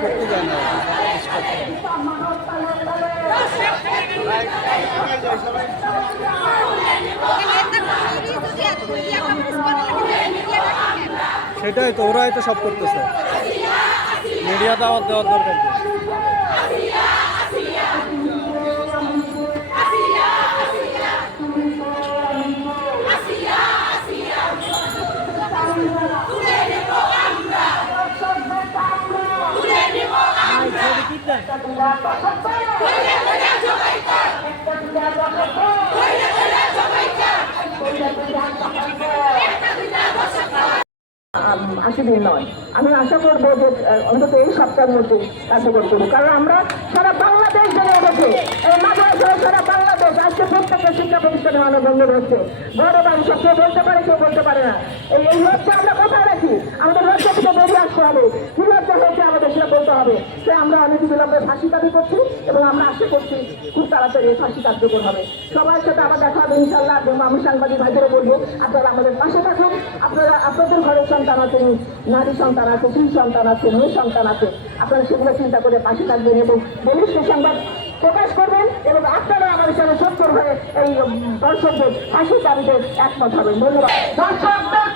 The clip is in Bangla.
করতে যায় না। সেটাই তো ওরাই তো সব করতেছে। মিডিয়াতে আবার দেওয়ার দরকার দিন নয়। আমি আশা করব যে অন্তত এই সপ্তাহের মধ্যে কার্যকর করব। কারণ আমরা সারা বাংলাদেশ জেনে উঠেছে সারা বাংলাদেশ, আজকে প্রত্যেকের শিক্ষা প্রতিষ্ঠানে মানবন্ধ রয়েছে বড় বাড়ি সব কেউ বলতে পারে, কেউ বলতে পারে না। এই এই আমরা কোথায় রাখি আমাদের লজ্জা থেকে বেরিয়ে আসতে হবে। হবে। সে আমরা অনেক বিলম্বে ফাঁসি দাবি করছি এবং আমরা আশা করছি খুব তাড়াতাড়ি ফাঁসি কার্যকর হবে। সবার সাথে আবার দেখা হবে ইনশাল্লাহ এবং আমি সাংবাদিক ভাইদেরও বলব, আপনারা আমাদের পাশে থাকুন। আপনারা, আপনাদের ঘরের সন্তান আছে নারী সন্তান আছে, স্ত্রী সন্তান আছে, মেয়ে সন্তান আছে। আপনারা সেগুলো চিন্তা করে পাশে থাকবেন এবং বলিষ্ঠ সংবাদ প্রকাশ করবেন এবং আপনারা আমাদের সঙ্গে সত্তর হয়ে এই দর্শকদের ফাঁসির দাবিতে একমত হবেন। ধন্যবাদ। দর্শকদের